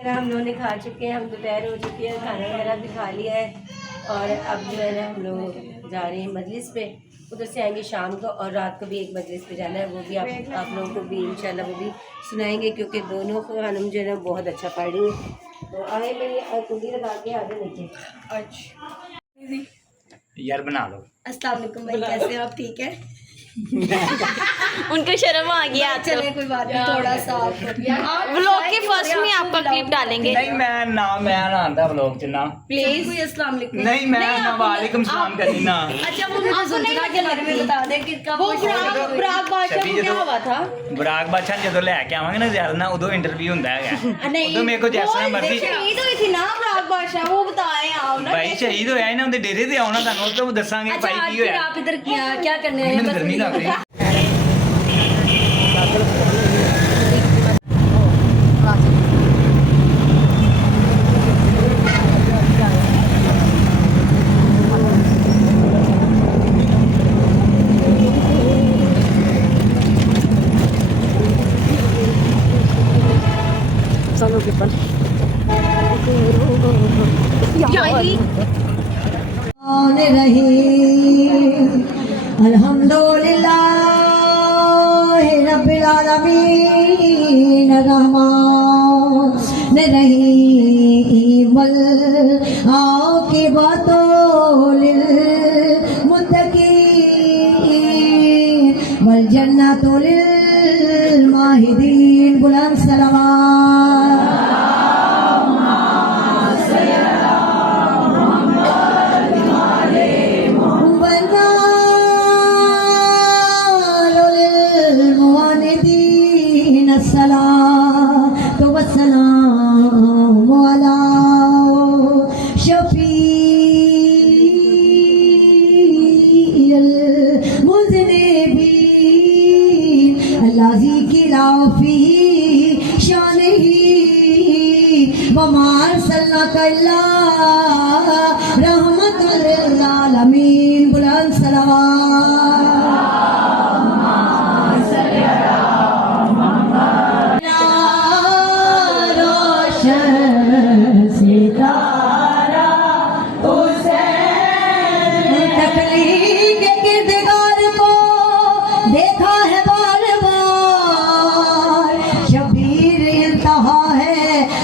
हम लोगों ने खा चुके हैं, हम दोपहर हो चुकी है, खाना वगैरह भी खा लिया है और अब जो है ना हम लोग जा रहे हैं मजलिस पे। उधर से आएंगे शाम को और रात को भी एक मजलिस पे जाना है, वो भी आप लोगों को भी इंशाल्लाह वो भी सुनाएंगे क्योंकि दोनों खानम जो है ना बहुत अच्छा पढ़ रही है। तो आए मैं कुंडी लगा के आगे नीचे। अच्छा यार बना लो। अस्सलाम वालेकुम भाई, कैसे हो आप? ठीक है। उनको शर्म आ गया। चले कोई बात नहीं, थोड़ा सा व्लॉग के फर्स्ट में आपका क्लिप डालेंगे। नहीं मैं ना आंदा व्लॉग च ना प्लीज। कोई अस्सलाम वालेकुम नहीं मैं ना वालेकुम सलाम करनी ना। अच्छा वो मुझे सुनना के बारे में बता दे कि कब वो बराक बादशाह को क्या हुआ था? बराक बादशाह ਜਦੋਂ ਲੈ ਕੇ ਆਵਾਂਗੇ ਨਾ ਜ਼ਿਆਦਾ ਨਾ ਉਦੋਂ ਇੰਟਰਵਿਊ ਹੁੰਦਾ ਹੈਗਾ। ਉਦੋਂ ਮੇਰੇ ਕੋਲ ਜੈਸਾ ਮਰਜ਼ੀ शहीद हुई थी ना बराक बादशाह, वो बताए आप ना। ਭਾਈ ਸ਼ਹੀਦ ਹੋਇਆ ਇਹਨਾਂ ਦੇ ਡੇਰੇ ਤੇ ਆਉਣਾ ਤੁਹਾਨੂੰ ਉਹ ਤੋਂ ਦੱਸਾਂਗੇ ਭਾਈ ਕੀ ਹੋਇਆ। आप इधर क्या करने आए हैं? ਮੈਨੂੰ ਗਰਮੀ ਲੱਗ ਰਹੀ ਹੈ। अल्हम्दुलिल्लाह रब्बिल आलमीन रहमान रहीम वल आक़िबतु लिल मुत्तक़ीन वल जन्नतु लिल माहिदीन। बुलंद सलावत। तो वस्सलाम अला शफीअल मुज़निबीन अल्लाज़ी की लाफ़ी शानिही व मा अरसलनाका इल्ला रहमतुल लिल आलमीन। बुलंद सलावत।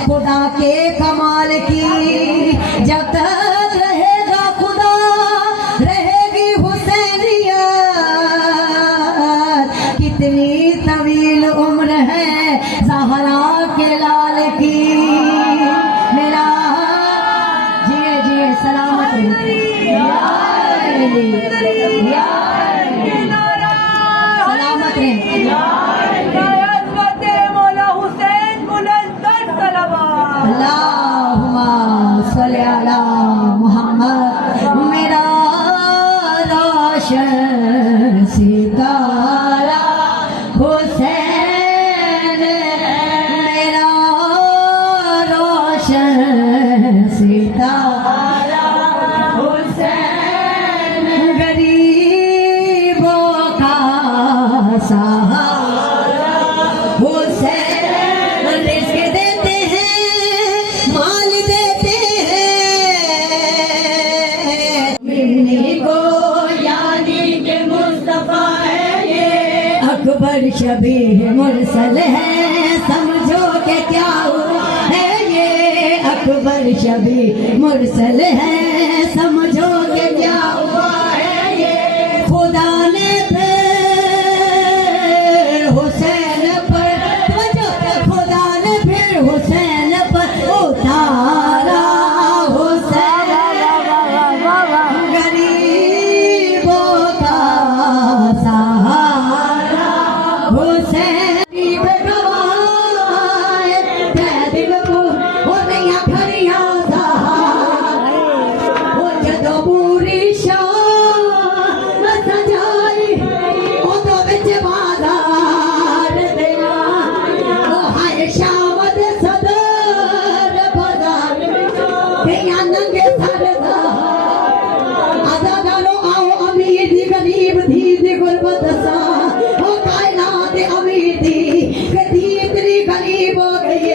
खुदा के कमाल की जब तक रहेगा खुदा रहेगी हुसैनियत। कितनी तवील उम्र है ज़हरा के लाल की। मेरा जिए जिए सलामत सलामत रहे। अल्लाहुम्मा सल्ली अला मुहम्मद। मेरा रोशन सितारा हुसैन, मेरा रोशन सितारा हुसैन, गरीबों का सहारा हुसैन। अकबर शबीह मुरसल है समझो के क्या हुआ है ये। अकबर शबीह मुरसल है समझो के क्या हुआ है ये। खुदा ने फिर हुसैन पर खुदा ने फिर हुसैन पर उतारा हुसैन, गरीबों का सहारा हुसैन। दिल को वो नैया खरिया वो जदों पूरी शाम सजाई उदों विच बाजार देना वो हाय शामद सदर बाजार गया नंगे सरदा आजा गालो आओ अमीर दी गरीब दी गुरबत सा ओ कायनात अमीर दी गरीब गरीब हो गई है।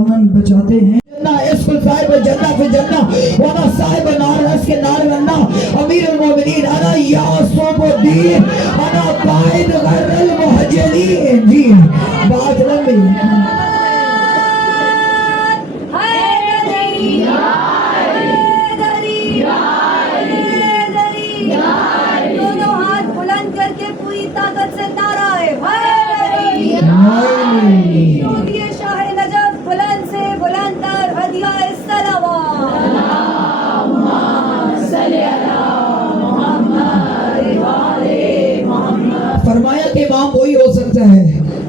दामन बचाते हैं। इसको साहिब जन्नत फी जन्नत वाला साहिब नार रस के नार रन्ना अमीरुल मोमिनीन अना यासुबुद्दीन अना कायद गरल मुहज्जिरीन। जी बात लंबी दोनों हाथ बुलंद करके पूरी ताकत से नारा है शाह नजफ बुलंद से बुलंद तर हदिया सलावा। फरमाया कि इमाम वही हो सकता है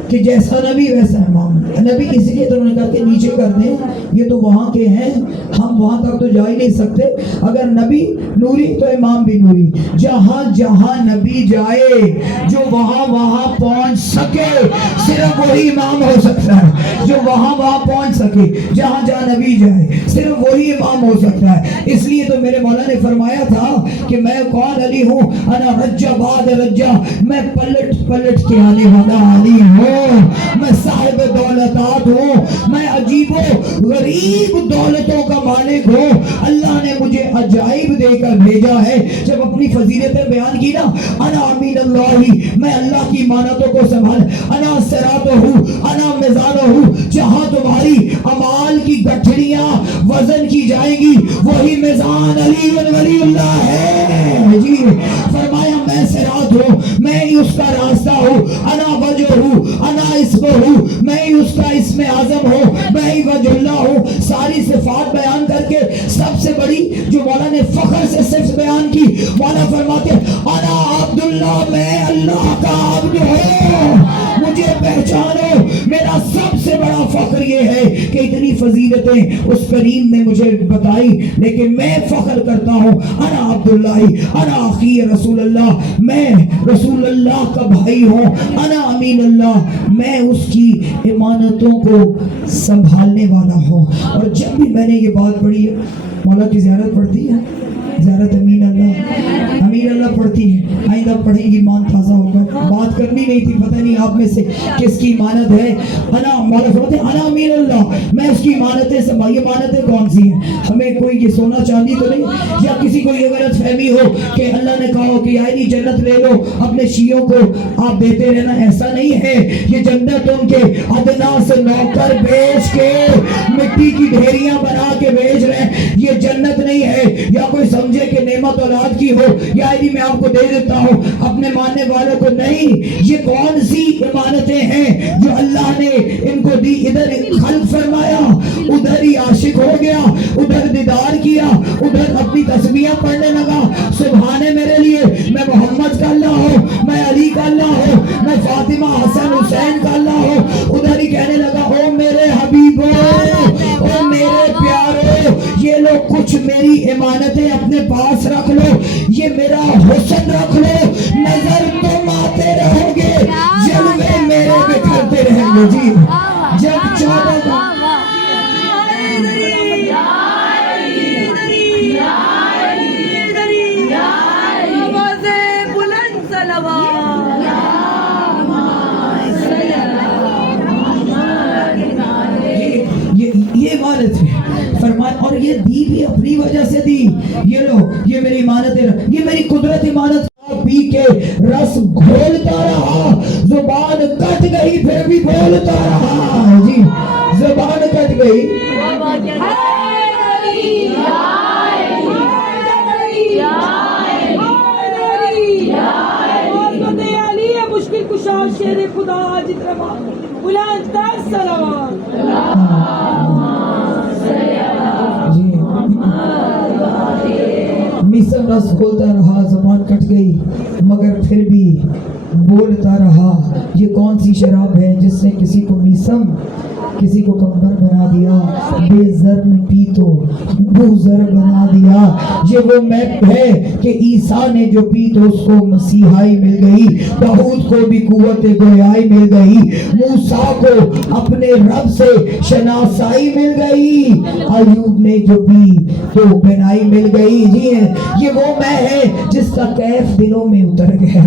कि जैसा नबी वैसा इमाम। नबी इसलिए तो उन्होंने कहा कि नीचे कर दें, ये तो वहाँ के हैं, हम वहाँ तक तो जा ही नहीं सकते। अगर नबी नूरी तो इमाम भी नूरी। जहाँ जहाँ नबी जाए जो वहाँ वहाँ पहुँच सके सिर्फ वही इमाम हो सकता है। जो वहाँ वहाँ पहुँच सके जहाँ जहाँ नबी जाए सिर्फ वही इमाम हो सकता है। इसलिए तो मेरे मौला ने फरमाया था कि मैं कौन अली हूँ, अना रज्जा बाद रज्जा, मैं पलट पलट के आने वाला अली हूँ, मैं साहिब दौलतात हूँ, मैं अजीबो गरीब दौलतों का मालिक हूँ। अल्लाह ने मुझे अजाइब देकर भेजा है। जब अपनी फजीलतें बयान की ना, अना अमीन अल्लाही, मैं अल्लाह की मानतों को संभाल, अना सिरातो हूँ, अना मिज़ानो हूँ, जहाँ तुम्हारी अमाल की गठड़ियाँ वजन की जाएंगी वही मिज़ान अली वलीउल्लाह है। जी फरमाया मैं सिरात हूँ, मैं ही उसका रास्ता हूँ, अना वजह हूँ, अना इसको हूँ, मैं ही उसका इसमें आजम हूँ, मैं ही वजहुल्लाह हूँ। सारी सिफात बयान करके सबसे बड़ी जो मौला ने फखर से सिर्फ बयान की, मौला फरमाते अना अब्दुल्लाह, मैं अल्लाह का अब्द हूँ, मुझे पहचानो। मेरा सबसे बड़ा फख्र ये है कि इतनी फजीलतें उस करीम ने मुझे बताई, लेकिन मैं फख्र करता हूँ अना अब्दुल्लाह, अना अखी रसूलुल्लाह, मैं रसूलुल्लाह का भाई हूँ, अना अमीन अल्लाह, मैं उसकी इमानतों को संभालने वाला हूँ। और जब भी मैंने ये बात पढ़ी, मौला की ज़ियारत पढ़ती है, ज़ियारत अमीन अल्लाह पढ़ती है, आइंदा पढ़ेंगी ईमान ताज़ा होगा। बात करनी नहीं थी, पता नहीं आप में से किसकी इमानत है। अना मौला फरमाते हैं अना अमीन अल्लाह, मैं उसकी इमानतें संभाल। ये इमानतें कौन सी हैं? हमें कोई ये सोना चांदी तो नहीं, या किसी को ये गलत फहमी हो कि अल्लाह ने कहा हो कि यानी जन्नत ले लो, अपने शियों को आप देते रहना, ऐसा नहीं है। ये जन्नत उनके अदना से नौकर बेच के मिट्टी की ढेरियां बना के बेच रहे हैं, ये जन्नत नहीं है। या कोई समझे कि नेमत औलाद की हो, या यदि मैं आपको दे देता हूँ अपने मानने वालों को, नहीं। ये कौन सी इमानतें हैं जो अल्लाह ने इनको दी? इधर खल्क फरमाया, उधर ही आशिक हो गया, उधर दीदार किया, उधर अपनी तस्बीह पढ़ने लगा। सुभान मेरे लिए, मैं मोहम्मद का अल्लाह हूँ, मैं अली का अल्लाह हूँ, मैं फातिमा हसन हुसैन का अल्लाह हूँ। उधर ही कहने लगा ओ मेरे हबीबो, ओ मेरे प्यारो, ये लो कुछ मेरी इमानतें अपने पास रख लो, ये मेरा हुस्न रख लो, नजर तुम आते रहोगे, जलवे मेरे बिखरते रहेंगे। जी जब 14 ये इमानत है फरमाया, और ये दी भी अपनी वजह से दी। ये लो, ये मेरी इमानत है, ये मेरी कुदरत इमानत। पी के रस घोलता रहा, जुबान कट गई फिर भी बोलता रहा। जी जुबान कट गई, मुश्किल कुशा शेर खुदा जितना बुलंद तर सलावत। मिसम रस खोलता रहा, ज़बान कट गई मगर फिर भी बोलता रहा। ये कौन सी शराब है जिसने किसी को मिसम, किसी को कंबर बना दिया, बेज़र में पी तो बूज़र बना दिया। ये वो मैप है कि ईसा ने जो पी तो उसको मसीहाई मिल गई, दाऊद को भी कुव्वत गोयाई मिल गई, मूसा को अपने रब से शनासाई मिल गई, अयूब ने जो पी तो बेनाई मिल गई। जी ये वो मैं है जिसका कैफ दिलों में उतर गया,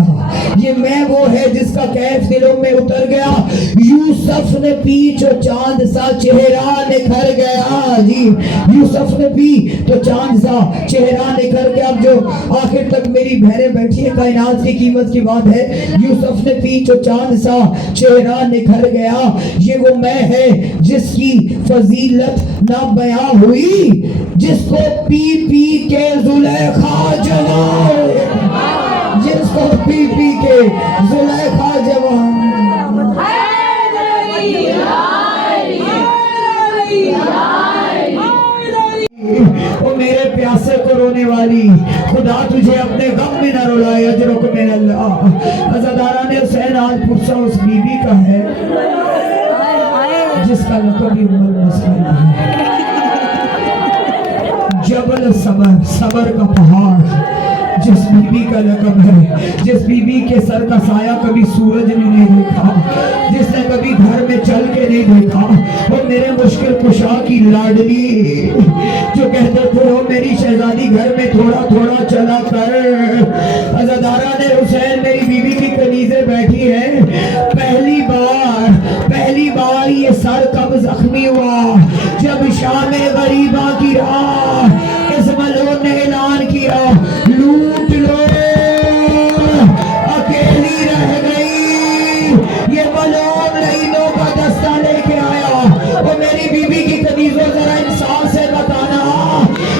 ये मैं वो है जिसका कैफ दिलों में उतर गया। यूसुफ ने पी जो चांद सा चेहरा निखर गया जी। यूसुफ ने पी तो चांद सा चेहरा निखर गया। अब जो आखिर तक मेरी बहनें बैठी है, कायनात की कीमत की बात है। यूसुफ ने पी तो चांद सा चेहरा निखर गया। ये वो मैं है जिसकी फजीलत ना बयां हुई, जिसको पी पी के जुलेखा जवान, जिसको पी पी के जुलेखा जवान। ओ मेरे प्यासे को रोने वाली, खुदा तुझे अपने गम में न रुलाए। अजरुक में अल्लाह। अज़ादारा ने हुसैन आज पुरसा उस बीबी का है जिसका लक़ब ही उम्मुल मसाइब है। जबल सबर, सबर का पहाड़ जिस बीबी का लक़ब है, जिस बीबी के सर का साया कभी सूरज ने नहीं देखा, जिसने कभी घर में चल के नहीं देखा। वो मेरे मुश्किल कुशा की लाडली जो कहते थे वो मेरी शहजादी घर में थोड़ा थोड़ा चला कर। अज़ादारा ने हुसैन मेरी बीबी की कनीज़े बैठी है। पहली बार ये सर कब जख्मी हुआ, जब शाम गरीबा की राह इस मलून ने ऐलान किया, लूट लो अकेली रह गई। ये मलून लईनों का दस्ता लेके आया। वो मेरी बीबी की कनीज़ों जरा इंसान से बताना,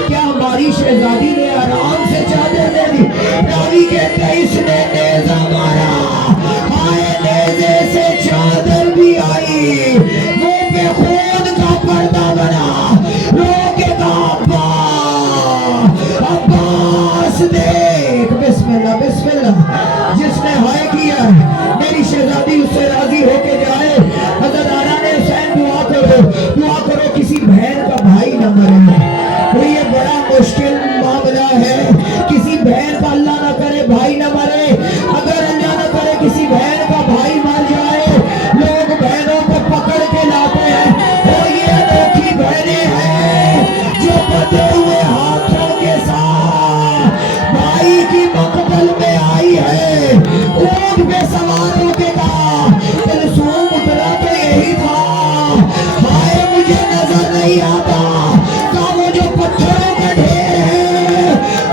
क्या हमारी शहजादी ने आराम से चादर दे दी? रावी कहते हैं इसने नेज़ा मारा, हाय नेज़े से चादर भी आई, वो पे खून का पर्दा बना। रोकेगा अब्बास देख, बिस्मिल्लाह बिस्मिल्लाह। जिसने हाय किया मेरी शहजादी उससे राजी होके जाए। अज़ादारा ने हुसैन दुआ करो किसी बहन का भाई न मरे। तो ये बड़ा मुश्किल मामला है, किसी बहन का अल्लाह ना करे भाई न मरे। अगर अल्लाह ना करे किसी बहन का भाई मर जाए, लोग बहनों को पकड़ के लाते हैं। वो ये अनोखी बहनें हैं जो बंधे हुए हाथों के साथ भाई की मकतल में आई है। ऊंट पे सवार होके कहा, तिलस्म उतरा तो यही था, हाय मुझे नजर नहीं आता। का वो जो पत्थरों का ढेर है,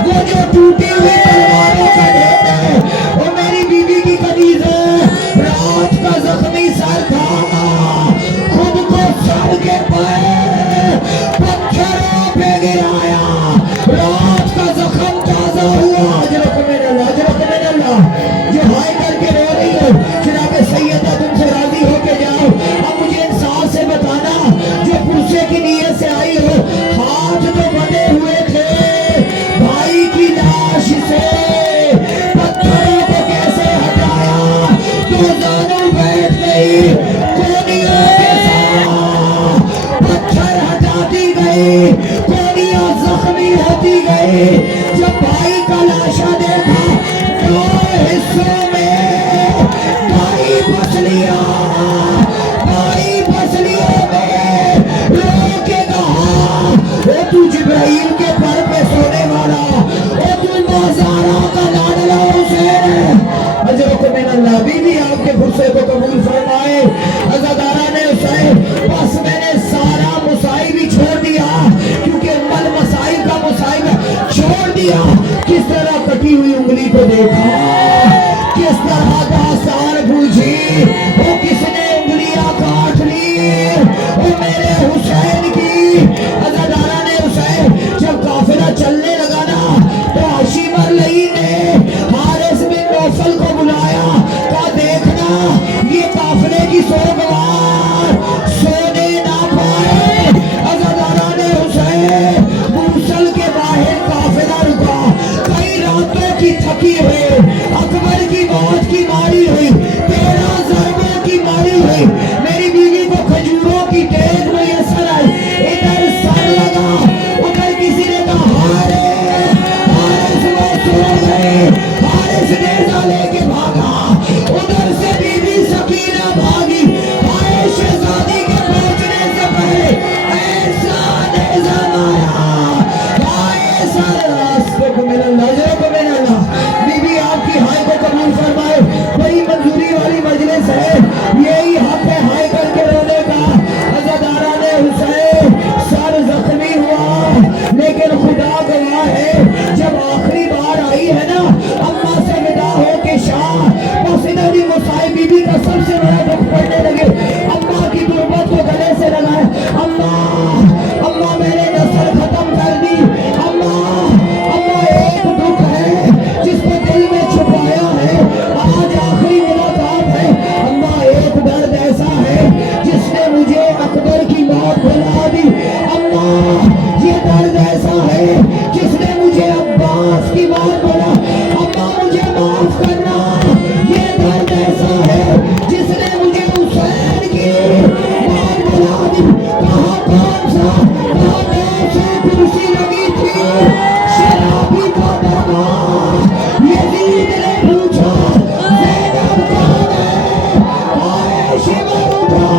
वो जो टूटी हुई तलवारों का ढेर है, वो मेरी बीबी की कनीज़ रात का जख्मी सर था, खुद को सर के पैर पत्थरों पे गिराया। रात का जख्म ताजा हुआ। अजरक में अल्लाह जो हाय करके रो रही हो, जनाब सैयदा तुमसे राजी होके जाओ। अब मुझे इंसान से बताना, जो पुरसे की नीयत से आई हो, हाथ तो बंधे हुए थे भाई की लाश से, पत्थरों को कैसे हटाया? दो जानू बैठ गई कोनियों के साथ, पत्थर हटाती गई, कोनियां जख्मी होती गई। जब भाई का लाशा देखा, दो हिस्सों में भाई पसलियां में रो के कहा, ओ तू जिब्राइल के पर पे सोने वाला, ओ तू बाजारा का लाडला हुसैन। अजरुक में अल्लाह। बीबी आपके गुस्से को कबूल फरमाए। अज़ादारा ने हुसैन, बस मैंने सारा मुसाइब ही छोड़ दिया, क्योंकि उम्मुल मसाइब का मुसाइब छोड़ दिया। किस तरह कटी हुई उंगली को देखा, किस तरह दास्तान पूछी, वो किसने उंगलियां काट ली, वो मेरे हुसैन की। अज़ादारा ने हुसैन जब काफिर रातों से कुर्सी लगी थी शराबी का दरबार यजीद ने पूछा ज़ैनब कौन है आए शिवर उठा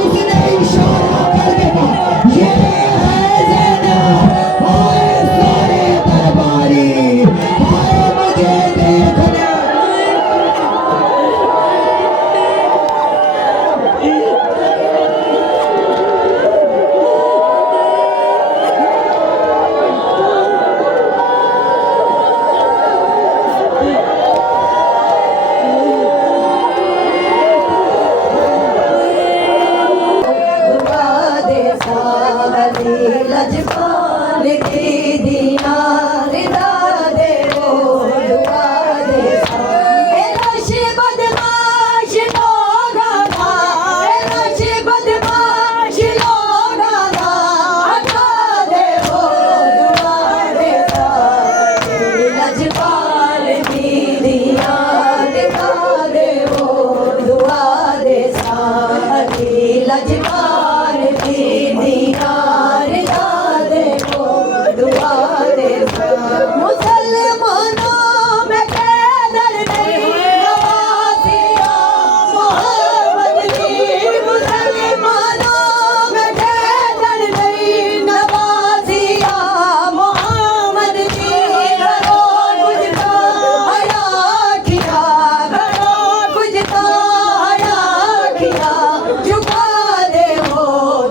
उसने इशारा करके कहा ये है ज़ैनब आए सारे दरबारी आए मुझे देखने लजपाल की दीनार दादे वो दुआ दे लाश बदमाश लोगा दा लाश बदमाश लोगा दा हटा दे वो दुआ दे लजपाल की दीनार दादे वो दुआ दे लजपाल की दीनार दादे वो दुआ दे मुसलमानों में कैदर नहीं नवाजिया मोहम्मद की मुसलमानों में कैदर नहीं नवाजिया मोहम्मद की करो कुछ तो हया किया करो कुछ तो हया किया झुका दे वो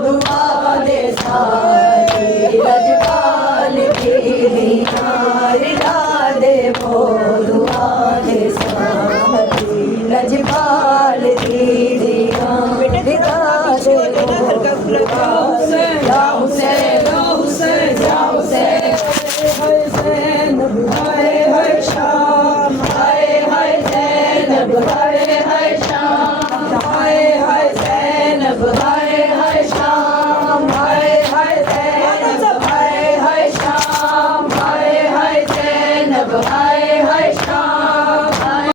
दुआ दे सारी लजपाल की दीनार दादे वो दुआ दे सारी लजपाल की दीनार दादे वो दुआ दे या हुसैन या हुसैन या हुसैन ज़ैनब हाय हाय शाम हाय हाय ज़ैनब हाय हाय शाम हाय हाय ज़ैनब हाय हाय शाम हाय हाय ज़ैनब हाय हाय शाम हाय हाय ज़ैनब हाय हाय शाम हाय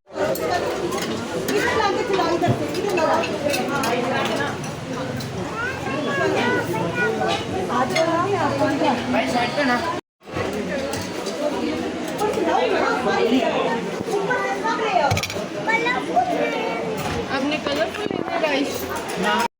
आपने कलरफुल